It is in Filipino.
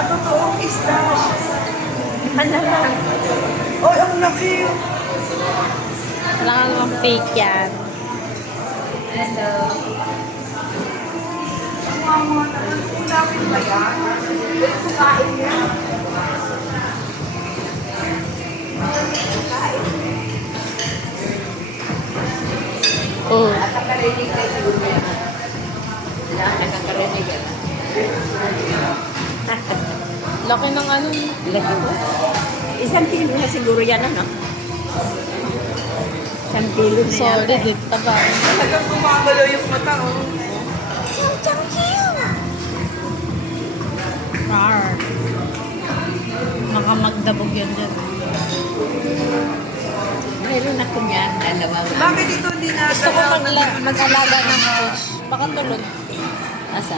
Ang totoong isda. Ano lang? Oy, ang laki. Wala kang mga fake yan. Hello. Ang mama naman. Ang laki ba yan? Ito kain yan. Oh. Nakakarinig na yung yan. Nakakarinig yan. Laki ng ano. Laki mo? Isang kilo na siguro yan, ano? Isang kilo na yan. Solid eh. Taba. Talagang gumagalaw yung mata, oh. Rar. Nakamagdabog yan dyan. Mayroon ako niyan. Dalawang. Bakit ito hindi na Gusto ko mag-alaga ng fish. Baka tulog.